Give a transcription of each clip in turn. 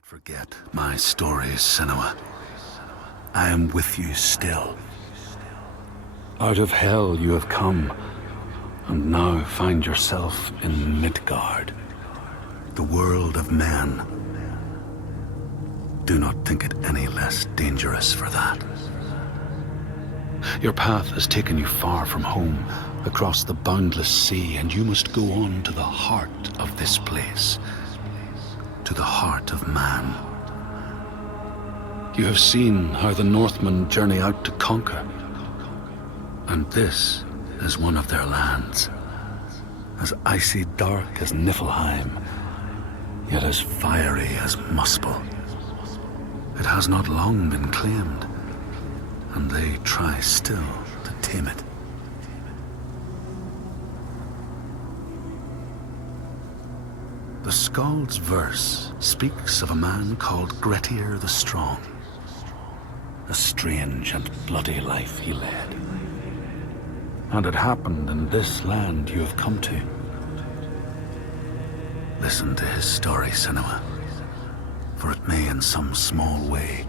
not forget my stories, Senua. I am with you still. Out of hell you have come, and now find yourself in Midgard, the world of men. Do not think it any less dangerous for that. Your path has taken you far from home, across the boundless sea, and you must go on to the heart of this place, to the heart of man. You have seen how the Northmen journey out to conquer, and this is one of their lands, as icy dark as Niflheim, yet as fiery as Muspel. It has not long been claimed, and they try still to tame it. The Skald's verse speaks of a man called Grettir the Strong. A strange and bloody life he led. And it happened in this land you have come to. Listen to his story, Senua, for it may in some small way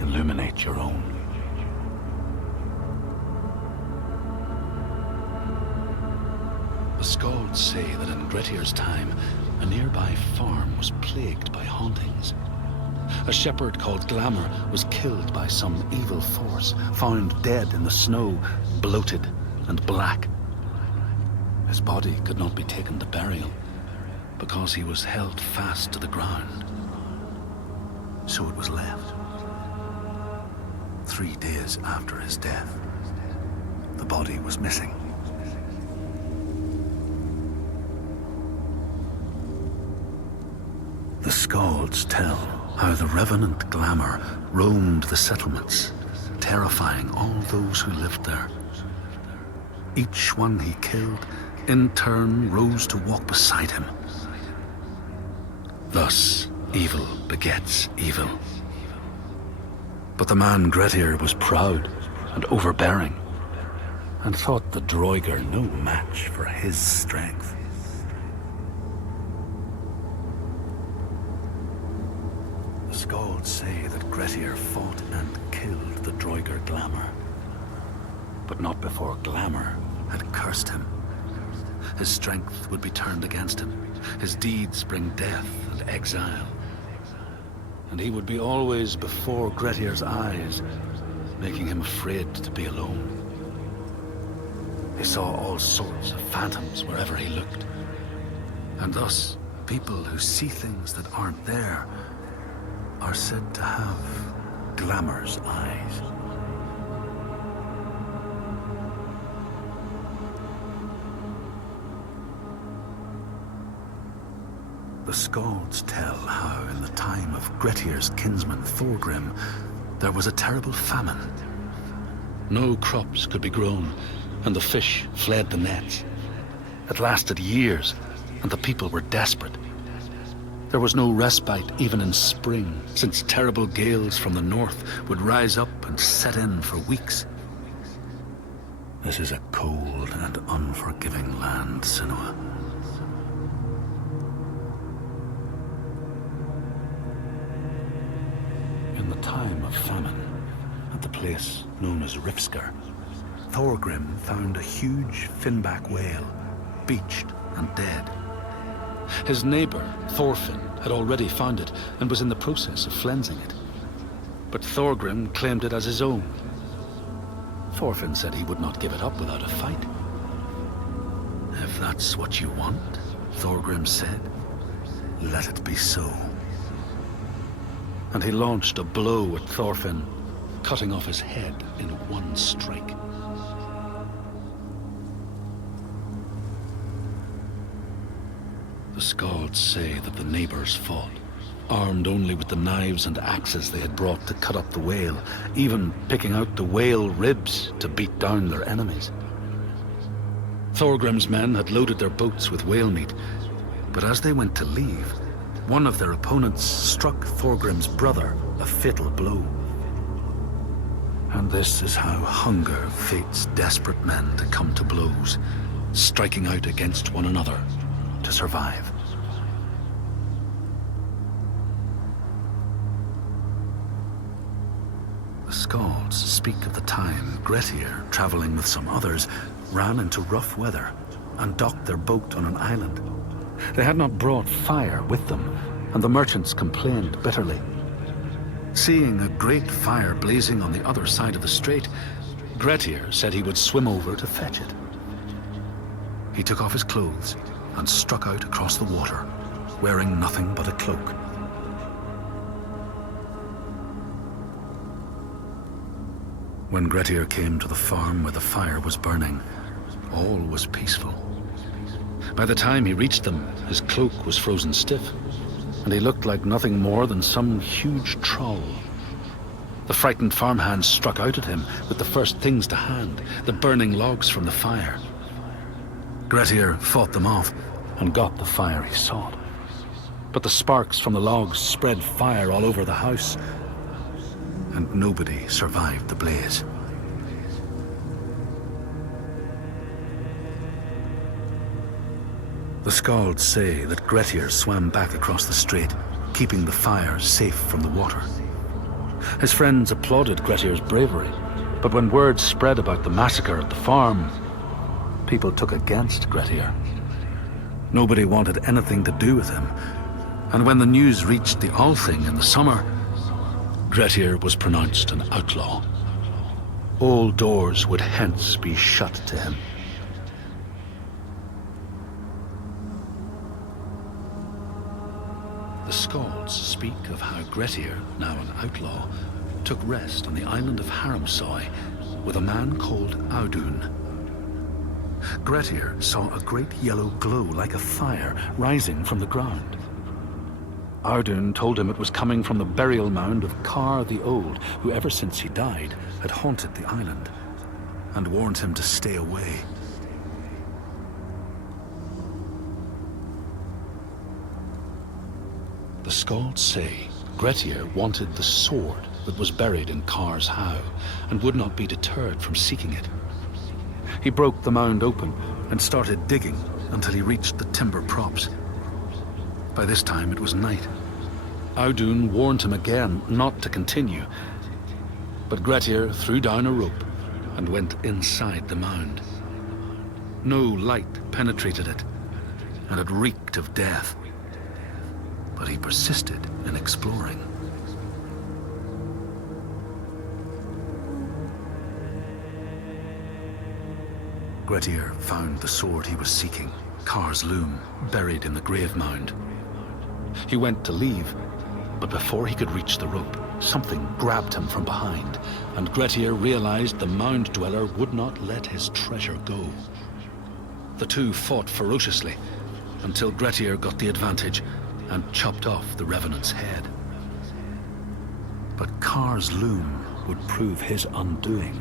illuminate your own. The Skalds say that in Grettir's time, a nearby farm was plagued by hauntings. A shepherd called Glamour was killed by some evil force, found dead in the snow, bloated and black. His body could not be taken to burial, because he was held fast to the ground. So it was left. 3 days after his death, the body was missing. The Skalds tell how the revenant Glamour roamed the settlements, terrifying all those who lived there. Each one he killed, in turn, rose to walk beside him. Thus, evil begets evil. But the man Grettir was proud and overbearing, and thought the Droiger no match for his strength. The Skalds say that Grettir fought and killed the Droiger Glamour, but not before Glamour had cursed him. His strength would be turned against him, his deeds bring death and exile, and he would be always before Grettir's eyes, making him afraid to be alone. He saw all sorts of phantoms wherever he looked, and thus people who see things that aren't there are said to have Glamour's eyes. The Skalds tell how in the time of Grettir's kinsman Thorgrim, there was a terrible famine. No crops could be grown, and the fish fled the nets. It lasted years, and the people were desperate. There was no respite even in spring, since terrible gales from the north would rise up and set in for weeks. This is a cold and unforgiving land, Senua. In the time of famine, at the place known as Rifskar, Thorgrim found a huge finback whale, beached and dead. His neighbor, Thorfinn, had already found it and was in the process of flensing it. But Thorgrim claimed it as his own. Thorfinn said he would not give it up without a fight. If that's what you want, Thorgrim said, let it be so. And he launched a blow at Thorfinn, cutting off his head in one strike. The Skalds say that the neighbors fought, armed only with the knives and axes they had brought to cut up the whale, even picking out the whale ribs to beat down their enemies. Thorgrim's men had loaded their boats with whale meat, but as they went to leave, one of their opponents struck Thorgrim's brother a fatal blow. And this is how hunger fates desperate men to come to blows, striking out against one another to survive. The Skalds speak of the time Grettir, traveling with some others, ran into rough weather and docked their boat on an island. They had not brought fire with them, and the merchants complained bitterly. Seeing a great fire blazing on the other side of the strait, Grettir said he would swim over to fetch it. He took off his clothes and struck out across the water, wearing nothing but a cloak. When Grettir came to the farm where the fire was burning, all was peaceful. By the time he reached them, his cloak was frozen stiff, and he looked like nothing more than some huge troll. The frightened farmhands struck out at him with the first things to hand, the burning logs from the fire. Grettir fought them off and got the fire he sought. But the sparks from the logs spread fire all over the house, and nobody survived the blaze. The Skalds say that Grettir swam back across the strait, keeping the fire safe from the water. His friends applauded Grettir's bravery, but when word spread about the massacre at the farm, people took against Grettir. Nobody wanted anything to do with him, and when the news reached the Althing in the summer, Grettir was pronounced an outlaw. All doors would hence be shut to him. The Skalds speak of how Grettir, now an outlaw, took rest on the island of Haramsoy with a man called Audun. Grettir saw a great yellow glow like a fire rising from the ground. Audun told him it was coming from the burial mound of Kar the Old, who ever since he died had haunted the island, and warned him to stay away. The Skalds say Grettir wanted the sword that was buried in Kar's howe, and would not be deterred from seeking it. He broke the mound open and started digging until he reached the timber props. By this time it was night. Audun warned him again not to continue, but Grettir threw down a rope and went inside the mound. No light penetrated it, and it reeked of death. But he persisted in exploring. Grettir found the sword he was seeking, Kar's loom, buried in the grave mound. He went to leave, but before he could reach the rope, something grabbed him from behind, and Grettir realized the mound dweller would not let his treasure go. The two fought ferociously until Grettir got the advantage and chopped off the revenant's head. But Kar's loom would prove his undoing,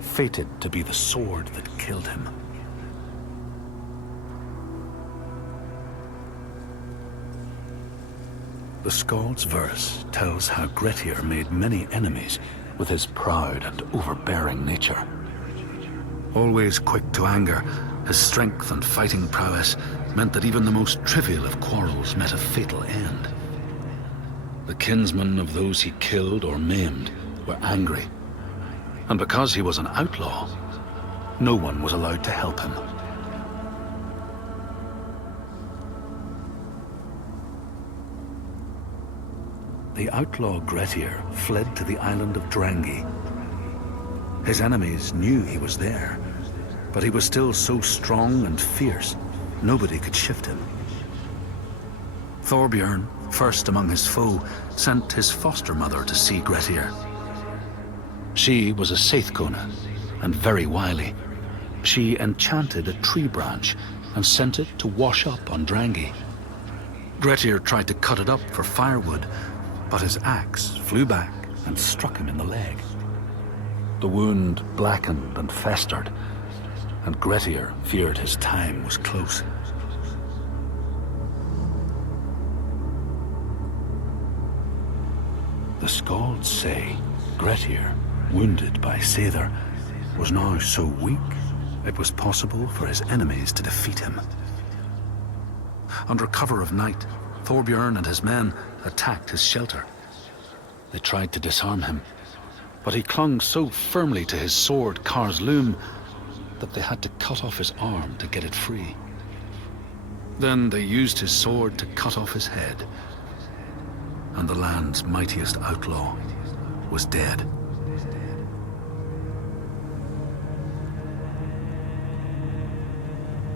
fated to be the sword that killed him. The Skald's verse tells how Grettir made many enemies with his proud and overbearing nature. Always quick to anger, his strength and fighting prowess meant that even the most trivial of quarrels met a fatal end. The kinsmen of those he killed or maimed were angry, and because he was an outlaw, no one was allowed to help him. The outlaw Grettir fled to the island of Drangi. His enemies knew he was there, but he was still so strong and fierce, nobody could shift him. Thorbjorn, first among his foe, sent his foster mother to see Grettir. She was a Seithkona, and very wily. She enchanted a tree branch and sent it to wash up on Drangi. Grettir tried to cut it up for firewood, but his axe flew back and struck him in the leg. The wound blackened and festered, and Grettir feared his time was close. The Skalds say Grettir, wounded by Seithr, was now so weak it was possible for his enemies to defeat him. Under cover of night, Thorbjorn and his men attacked his shelter. They tried to disarm him, but he clung so firmly to his sword, Kar's loom, that they had to cut off his arm to get it free. Then they used his sword to cut off his head, and the land's mightiest outlaw was dead.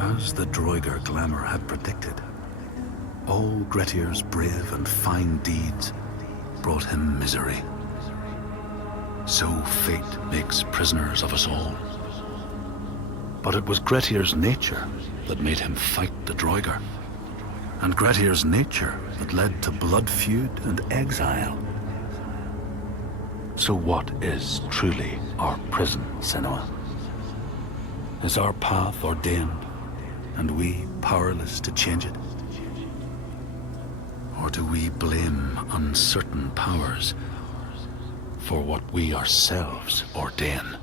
As the Droigar glamour had predicted, all Grettir's brave and fine deeds brought him misery. So fate makes prisoners of us all. But it was Grettir's nature that made him fight the Droigar, and Grettir's nature that led to blood feud and exile. So what is truly our prison, Senua? Is our path ordained, and we powerless to change it? Or do we blame uncertain powers for what we ourselves ordain?